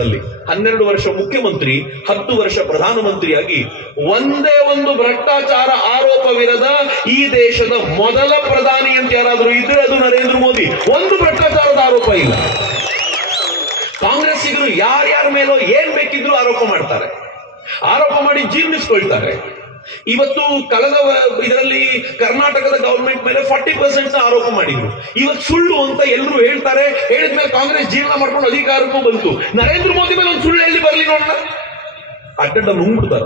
ವರ್ಷದಲ್ಲಿ 12 ವರ್ಷ ಮುಖ್ಯಮಂತ್ರಿ, 10 ವರ್ಷ ಪ್ರಧಾನಮಂತ್ರಿಯಾಗಿ ಒಂದೇ ಒಂದು ಭ್ರಷ್ಟಾಚಾರ ಆರೋಪವಿರದ ಈ ದೇಶದ ಮೊದಲ ಪ್ರಧಾನಿ ಅಂತ ಯಾರಾದರೂ ಇದ್ರೆ ಅದು ನರೇಂದ್ರ ಮೋದಿ. ಒಂದು ಭ್ರಷ್ಟಾಚಾರದ ಆರೋಪ ಇಲ್ಲ. ಕಾಂಗ್ರೆಸ್ಸಿಗರು ಯಾರ್ಯಾರ ಮೇಲೋ ಏನ್ ಬೇಕಿದ್ರು ಆರೋಪ ಮಾಡ್ತಾರೆ, ಆರೋಪ ಮಾಡಿ ಜೀರ್ಣಿಸ್ಕೊಳ್ತಾರೆ. ಇವತ್ತು ಕಳೆದ ಇದರಲ್ಲಿ ಕರ್ನಾಟಕದ ಗವರ್ಮೆಂಟ್ ಮೇಲೆ 40% ಆರೋಪ ಮಾಡಿದ್ರು. ಇವತ್ತು ಸುಳ್ಳು ಅಂತ ಎಲ್ಲರೂ ಹೇಳ್ತಾರೆ. ಹೇಳಿದ್ಮೇಲೆ ಕಾಂಗ್ರೆಸ್ ಜೀರ್ಣ ಮಾಡ್ಕೊಂಡು ಅಧಿಕಾರಕ್ಕೂ ಬಂತು. ನರೇಂದ್ರ ಮೋದಿ ಮೇಲೆ ಒಂದು ಸುಳ್ಳು ಎಲ್ಲಿ ಬರಲಿ ನೋಡೋಣ. ಅಡ್ಡ ನುಂಗ್ಬಿಡ್ತಾರ.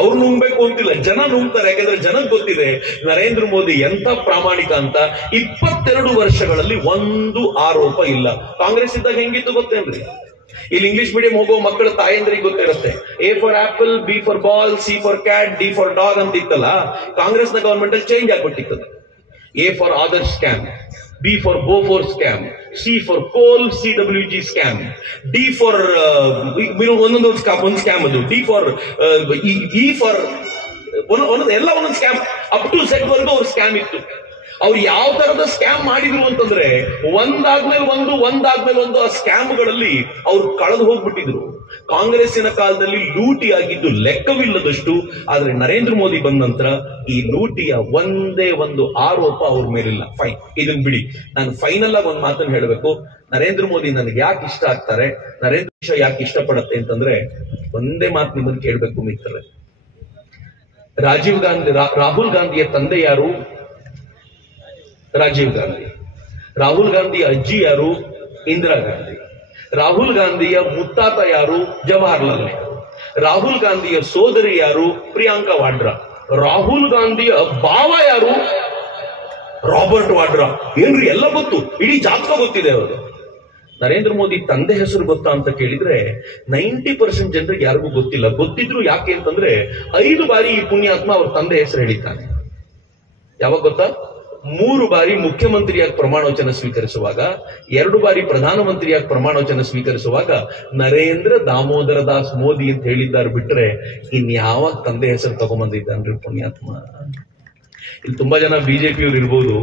ಅವ್ರು ನುಂಗ್ಬೇಕು ಅಂತಿಲ್ಲ, ಜನ ನುಂಗ್ತಾರೆ. ಯಾಕಂದ್ರೆ ಜನಕ್ಕೆ ಗೊತ್ತಿದೆ ನರೇಂದ್ರ ಮೋದಿ ಎಂತ ಪ್ರಾಮಾಣಿಕ ಅಂತ. 22 ವರ್ಷಗಳಲ್ಲಿ ಒಂದು ಆರೋಪ ಇಲ್ಲ. ಕಾಂಗ್ರೆಸ್ ಇದ್ದಾಗ ಹೆಂಗಿತ್ತು ಗೊತ್ತೇನ್ರಿ? ಇಲ್ಲಿ ಇಂಗ್ಲಿಷ್ ಮೀಡಿಯಂ ಹೋಗೋ ಮಕ್ಕಳ ತಾಯಂದ್ರಿಗೆ ಗೊತ್ತಿರುತ್ತೆ. A for apple, B for ball, C for cat, D for dog ಅಂತ ಇತ್ತಲ್ಲ. ಕಾಂಗ್ರೆಸ್ ನ ಗವರ್ಮೆಂಟ್ ಅಲ್ಲಿ ಚೇಂಜ್ ಆಗ್ಬಿಟ್ಟಿರ್ತದೆ. A for Adarsh scam, B for Bofors scam, C for coal CWG scam, D for ಒಂದೊಂದು ಸ್ಕ್ಯಾಮ್ ಅದು, ಡಿ ಫಾರ್ ಇ ಫಾರ್ ಎಲ್ಲ ಒಂದೊಂದು scam, up to Z ವರ್ಗು ಅವ್ರ ಸ್ಕ್ಯಾಮ್ ಇತ್ತು. ಅವ್ರು ಯಾವ ತರದ ಸ್ಕ್ಯಾಮ್ ಮಾಡಿದ್ರು ಅಂತಂದ್ರೆ ಒಂದಾದ್ಮೇಲೆ ಒಂದು ಆ ಸ್ಕ್ಯಾಮ್ಗಳಲ್ಲಿ ಅವ್ರು ಕಳೆದು ಹೋಗ್ಬಿಟ್ಟಿದ್ರು. ಕಾಂಗ್ರೆಸ್ಸಿನ ಕಾಲದಲ್ಲಿ ಲೂಟಿ ಆಗಿದ್ದು ಲೆಕ್ಕವಿಲ್ಲದಷ್ಟು. ಆದ್ರೆ ನರೇಂದ್ರ ಮೋದಿ ಬಂದ ನಂತರ ಈ ಲೂಟಿಯ ಒಂದೇ ಒಂದು ಆರೋಪ ಅವ್ರ ಮೇಲಿಲ್ಲ. ಫೈನ್, ಇದನ್ ಬಿಡಿ. ನಾನು ಫೈನಲ್ ಆಗಿ ಒಂದು ಮಾತನ್ನು ಹೇಳಬೇಕು. ನರೇಂದ್ರ ಮೋದಿ ನನಗೆ ಯಾಕೆ ಇಷ್ಟ ಆಗ್ತಾರೆ, ನರೇಂದ್ರ ದೇಶ ಯಾಕೆ ಇಷ್ಟಪಡತ್ತೆ ಅಂತಂದ್ರೆ ಒಂದೇ ಮಾತು ನಿಮ್ಮನ್ನು ಕೇಳಬೇಕು ಮಿತ್ರರೇ. ರಾಹುಲ್ ಗಾಂಧಿಯ ತಂದೆ ಯಾರು? ರಾಜೀವ್ ಗಾಂಧಿ. ರಾಹುಲ್ ಗಾಂಧಿಯ ಅಜ್ಜಿ ಯಾರು? ಇಂದಿರಾ ಗಾಂಧಿ. ರಾಹುಲ್ ಗಾಂಧಿಯ ಮುತ್ತಾತ ಯಾರು? ಜವಾಹರ್ಲಾಲ್ ನೆಹರು. ರಾಹುಲ್ ಗಾಂಧಿಯ ಸೋದರಿ ಯಾರು? ಪ್ರಿಯಾಂಕಾ ವಾಡ್ರಾ. ರಾಹುಲ್ ಗಾಂಧಿಯ ಭಾವ ಯಾರು? ರಾಬರ್ಟ್ ವಾಡ್ರಾ. ಏನ್ರಿ ಎಲ್ಲ ಗೊತ್ತು, ಇಡೀ ಜಾತಕ ಗೊತ್ತಿದೆ ಅವರು. ನರೇಂದ್ರ ಮೋದಿ ತಂದೆ ಹೆಸರು ಗೊತ್ತಾ ಅಂತ ಕೇಳಿದ್ರೆ 90% ಜನರಿಗೆ ಯಾರಿಗೂ ಗೊತ್ತಿಲ್ಲ. ಗೊತ್ತಿದ್ರು ಯಾಕೆ ಅಂತಂದ್ರೆ 5 ಬಾರಿ ಈ ಪುಣ್ಯಾತ್ಮ ಅವ್ರ ತಂದೆ ಹೆಸರು ಹೇಳಿದ್ದಾನೆ. ಯಾವಾಗ ಗೊತ್ತಾ? 3 ಬಾರಿ ಮುಖ್ಯಮಂತ್ರಿಯಾಗಿ ಪ್ರಮಾಣ ವಚನ ಸ್ವೀಕರಿಸುವಾಗ, 2 ಬಾರಿ ಪ್ರಧಾನಮಂತ್ರಿಯಾಗಿ ಪ್ರಮಾಣ ವಚನ ಸ್ವೀಕರಿಸುವಾಗ ನರೇಂದ್ರ ದಾಮೋದರ ದಾಸ್ ಮೋದಿ ಅಂತ ಹೇಳಿದ್ದಾರೆ. ಬಿಟ್ರೆ ಇನ್ಯಾವಾಗ ತಂದೆ ಹೆಸರು ತಗೊಂಬಂದಿದ್ದಾನ್ರಿ ಪುಣ್ಯಾತ್ಮ. ಇಲ್ಲಿ ತುಂಬಾ ಜನ ಬಿಜೆಪಿಯವರು ಇರ್ಬೋದು,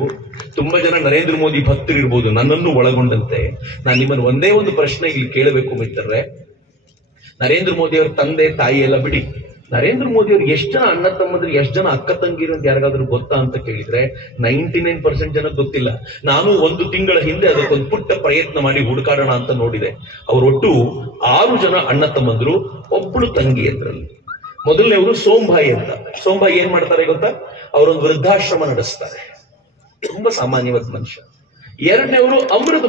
ತುಂಬಾ ಜನ ನರೇಂದ್ರ ಮೋದಿ ಭಕ್ತರಿರ್ಬೋದು, ನನ್ನನ್ನು ಒಳಗೊಂಡಂತೆ. ನಾನು ನಿಮ್ಮನ್ನು ಒಂದೇ ಒಂದು ಪ್ರಶ್ನೆ ಇಲ್ಲಿ ಕೇಳಬೇಕು ಮಿತ್ರರೇ. ನರೇಂದ್ರ ಮೋದಿ ಅವರ ತಂದೆ ತಾಯಿ ಎಲ್ಲ ಬಿಡಿ, ನರೇಂದ್ರ ಮೋದಿ ಅವ್ರಿಗೆ ಎಷ್ಟು ಜನ ಅಣ್ಣ ತಮ್ಮಂದ್ರೆ, ಎಷ್ಟು ಜನ ಅಕ್ಕ ತಂಗಿರು ಅಂತ ಯಾರಿಗಾದ್ರೂ ಗೊತ್ತಾ ಅಂತ ಕೇಳಿದ್ರೆ 99% ಜನ ಗೊತ್ತಿಲ್ಲ. ನಾನು 1 ತಿಂಗಳ ಹಿಂದೆ ಅದಕ್ಕೊಂದು ಪುಟ್ಟ ಪ್ರಯತ್ನ ಮಾಡಿ ಹುಡುಕಾಡೋಣ ಅಂತ ನೋಡಿದೆ. ಅವರೊಟ್ಟು 6 ಜನ ಅಣ್ಣ ತಮ್ಮಂದ್ರು, ಒಬ್ಬಳು ತಂಗಿ. ಅದ್ರಲ್ಲಿ ಮೊದಲನೇವರು ಸೋಂಭಾಯಿ ಅಂತ. ಸೋಂಭಾಯಿ ಏನ್ ಮಾಡ್ತಾರೆ ಗೊತ್ತಾ? ಅವರೊಂದು ವೃದ್ಧಾಶ್ರಮ ನಡೆಸ್ತಾರೆ. ತುಂಬಾ ಸಾಮಾನ್ಯವಾದ ಮನುಷ್ಯ. 2ನೇವರು ಅಮೃತ್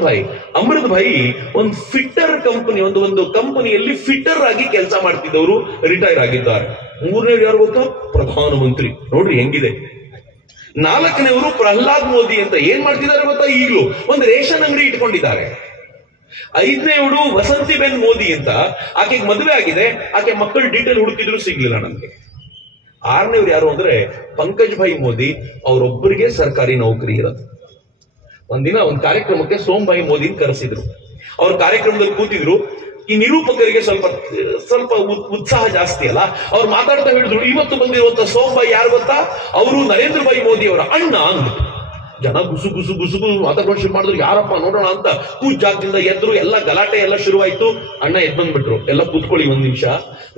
ಭಾಯಿ ಒಂದು ಫಿಟ್ಟರ್ ಕಂಪನಿ, ಒಂದು ಕಂಪನಿಯಲ್ಲಿ ಫಿಟ್ಟರ್ ಆಗಿ ಕೆಲಸ ಮಾಡ್ತಿದ್ದವರು, ರಿಟೈರ್ ಆಗಿದ್ದಾರೆ. 3ನೇವರು ಯಾರು ಗೊತ್ತಾ? ಪ್ರಧಾನಮಂತ್ರಿ. ನೋಡ್ರಿ ಹೆಂಗಿದೆ. 4ನೇವರು ಪ್ರಹ್ಲಾದ್ ಮೋದಿ ಅಂತ. ಏನ್ ಮಾಡ್ತಿದ್ದಾರೆ ಗೊತ್ತಾ? ಈಗಲೂ ಒಂದು ರೇಷನ್ ಅಂಗಡಿ ಇಟ್ಕೊಂಡಿದ್ದಾರೆ. 5ನೇವಳು ವಸಂತಿಬೆನ್ ಮೋದಿ ಅಂತ. ಆಕೆಗೆ ಮದುವೆ ಆಗಿದೆ, ಆಕೆ ಮಕ್ಕಳ ಡೀಟೇಲ್ ಹುಡುಕಿದ್ರು ಸಿಗ್ಲಿಲ್ಲ ನನಗೆ. 6ನೇವ್ರು ಯಾರು ಅಂದ್ರೆ ಪಂಕಜ್ ಭಾಯಿ ಮೋದಿ. ಅವರೊಬ್ಬರಿಗೆ ಸರ್ಕಾರಿ ನೌಕರಿ ಇರೋದು. ಒಂದಿನ ಒಂದು ಕಾರ್ಯಕ್ರಮಕ್ಕೆ ಸೋಂಭಾಯಿ ಮೋದಿ ಕರೆಸಿದ್ರು. ಅವ್ರ ಕಾರ್ಯಕ್ರಮದಲ್ಲಿ ಕೂತಿದ್ರು. ಈ ನಿರೂಪಕರಿಗೆ ಸ್ವಲ್ಪ ಉತ್ಸಾಹ ಜಾಸ್ತಿ ಅಲ್ಲ. ಅವ್ರು ಮಾತಾಡ್ತಾ ಹೇಳಿದ್ರು, ಇವತ್ತು ಬಂದಿರುವಂತ ಸೋಂಭಾಯಿ ಯಾರು ಗೊತ್ತಾ? ಅವರು ನರೇಂದ್ರ ಭಾಯಿ ಮೋದಿ ಅವರ ಅಣ್ಣ ಅಂದ್ರು. ಜನ ಗುಸು ಮಾತಾಡೋದು ಶುರು ಮಾಡಿದ್ರು. ಯಾರಪ್ಪ ನೋಡೋಣ ಅಂತ ಜಾಗದಿಂದ ಎದ್ರು. ಎಲ್ಲ ಗಲಾಟೆ ಎಲ್ಲ ಶುರುವಾಯ್ತು. ಅಣ್ಣ ಎದ್ ಬಂದ್ಬಿಟ್ರು. ಎಲ್ಲ ಕೂತ್ಕೊಳ್ಳಿ 1 ನಿಮಿಷ.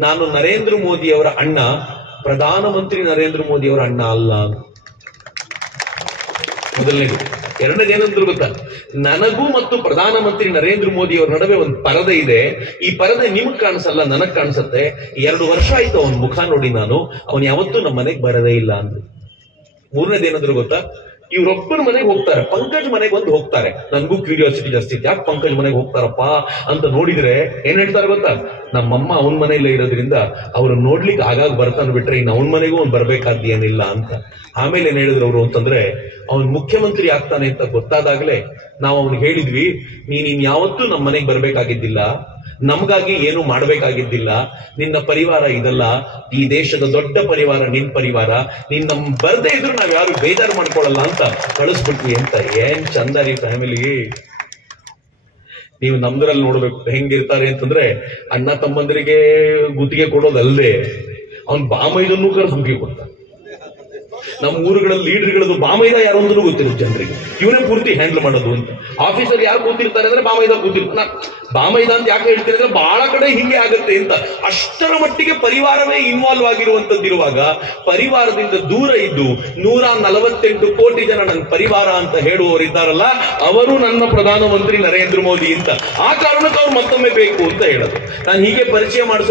ನಾನು ನರೇಂದ್ರ ಮೋದಿ ಅವರ ಅಣ್ಣ, ಪ್ರಧಾನಮಂತ್ರಿ ನರೇಂದ್ರ ಮೋದಿ ಅವರ ಅಣ್ಣ ಅಲ್ಲ. ಮೊದಲನೇದು. 2ನೇದು ಏನಂದ್ರು ಗೊತ್ತಾ? ನನಗೂ ಮತ್ತು ಪ್ರಧಾನಮಂತ್ರಿ ನರೇಂದ್ರ ಮೋದಿ ಅವರ ನಡುವೆ ಒಂದು ಪರದೆ ಇದೆ. ಈ ಪರದೆ ನಿಮಗ್ ಕಾಣಿಸಲ್ಲ, ನನಗ್ ಕಾಣಿಸುತ್ತೆ. 2 ವರ್ಷ ಆಯ್ತು ಅವನ ಮುಖ ನೋಡಿ ನಾನು. ಅವನ್ ಯಾವತ್ತೂ ನಮ್ಮ ಮನೆಗೆ ಬರದೇ ಇಲ್ಲ ಅಂದ್ರು. 3ನೇದು ಏನಂದ್ರು ಗೊತ್ತಾ? ಇವ್ರೊಬ್ಬರ ಮನೆಗೆ ಹೋಗ್ತಾರೆ, ಪಂಕಜ್ ಮನೆಗೆ ಒಂದು ಹೋಗ್ತಾರೆ. ನನ್ಗೂ ಕ್ಯೂರಿಯಾಸಿಟಿ ಜಾಸ್ತಿ ಇತ್ತು, ಯಾಕೆ ಪಂಕಜ್ ಮನೆಗೆ ಹೋಗ್ತಾರಪ್ಪ ಅಂತ ನೋಡಿದ್ರೆ ಏನ್ ಹೇಳ್ತಾರೆ ಗೊತ್ತಾ? ನಮ್ಮಮ್ಮ ಅವನ ಮನೆಯಲ್ಲೇ ಇರೋದ್ರಿಂದ ಅವ್ರು ನೋಡ್ಲಿಕ್ಕೆ ಆಗಾಗ ಬರ್ತಾನೆ, ಬಿಟ್ರೆ ಇನ್ನು ಅವನ ಮನೆಗೂ ಅವ್ನು ಬರ್ಬೇಕಾದ್ದೇನಿಲ್ಲ ಅಂತ. ಆಮೇಲೆ ಏನ್ ಹೇಳಿದ್ರು ಅವರು ಅಂತಂದ್ರೆ, ಅವ್ನು ಮುಖ್ಯಮಂತ್ರಿ ಆಗ್ತಾನೆ ಅಂತ ಗೊತ್ತಾದಾಗ್ಲೇ ನಾವು ಅವ್ನಿಗೆ ಹೇಳಿದ್ವಿ, ನೀನ್ ಯಾವತ್ತೂ ನಮ್ಮ ಮನೆಗೆ ಬರ್ಬೇಕಾಗಿದ್ದಿಲ್ಲ, ನಮಗಾಗಿ ಏನು ಮಾಡ್ಬೇಕಾಗಿದ್ದಿಲ್ಲ, ನಿನ್ನ ಪರಿವಾರ ಇದಲ್ಲ, ಈ ದೇಶದ ದೊಡ್ಡ ಪರಿವಾರ ನಿನ್ ಪರಿವಾರ, ನೀನ್ ನಮ್ ಬರ್ದೇ ಇದ್ರು ನಾವ್ ಯಾರು ಬೇಜಾರು ಮಾಡ್ಕೊಳಲ್ಲ ಅಂತ ಕಳಿಸ್ಬಿಟ್ವಿ ಅಂತ. ಏನ್ ಚಂದ ರೀ ಫ್ಯಾಮಿಲಿ. ನೀವು ನಮ್ದ್ರಲ್ಲಿ ನೋಡ್ಬೇಕು ಹೆಂಗಿರ್ತಾರೆ ಅಂತಂದ್ರೆ, ಅಣ್ಣ ತಮ್ಮಂದರಿಗೆ ಗುತ್ತಿಗೆ ಕೊಡೋದಲ್ಲದೆ ಅವ್ನ್ ಬಾಮೈದನ್ನು ಕರೆದು ಗುತ್ತಿಗೆ ಕೊಡ್ತಾನೆ. ನಮ್ಮ ಊರುಗಳಲ್ಲಿ ಲೀಡರ್ಗಳದ್ದು ಬಾಮೈದ ಯಾರು ಅಂದ್ರೂ ಗೊತ್ತಿರುತ್ತೆ ಜನರಿಗೆ, ಇವನೇ ಪೂರ್ತಿ ಹ್ಯಾಂಡಲ್ ಮಾಡೋದು ಅಂತ. ಆಫೀಸರ್ ಯಾರು ಕೂತಿರ್ತಾರೆ ಅಂದ್ರೆ ಬಾಮೈದ ಕೂತಿರ್ತಾರೆ. ಬಾಮೈದ ಅಂತ ಯಾಕೆ ಹೇಳ್ತೀನಿ ಅಂದ್ರೆ ಬಹಳ ಕಡೆ ಹಿಂಗೆ ಆಗುತ್ತೆ ಅಂತ. ಅಷ್ಟರ ಮಟ್ಟಿಗೆ ಪರಿವಾರವೇ ಇನ್ವಾಲ್ವ್ ಆಗಿರುವಂತದ್ದಿರುವಾಗ ಪರಿವಾರದಿಂದ ದೂರ ಇದ್ದು 148 ಕೋಟಿ ಜನ ನನ್ನ ಪರಿವಾರ ಅಂತ ಹೇಳುವವರಿದ್ದಾರಲ್ಲ, ಅವರು ನನ್ನ ಪ್ರಧಾನಮಂತ್ರಿ ನರೇಂದ್ರ ಮೋದಿ ಅಂತ. ಆ ಕಾರಣಕ್ಕೆ ಅವ್ರು ಮತ್ತೊಮ್ಮೆ ಬೇಕು ಅಂತ ಹೇಳೋದು. ನಾನು ಹೀಗೆ ಪರಿಚಯ ಮಾಡಿಸೋ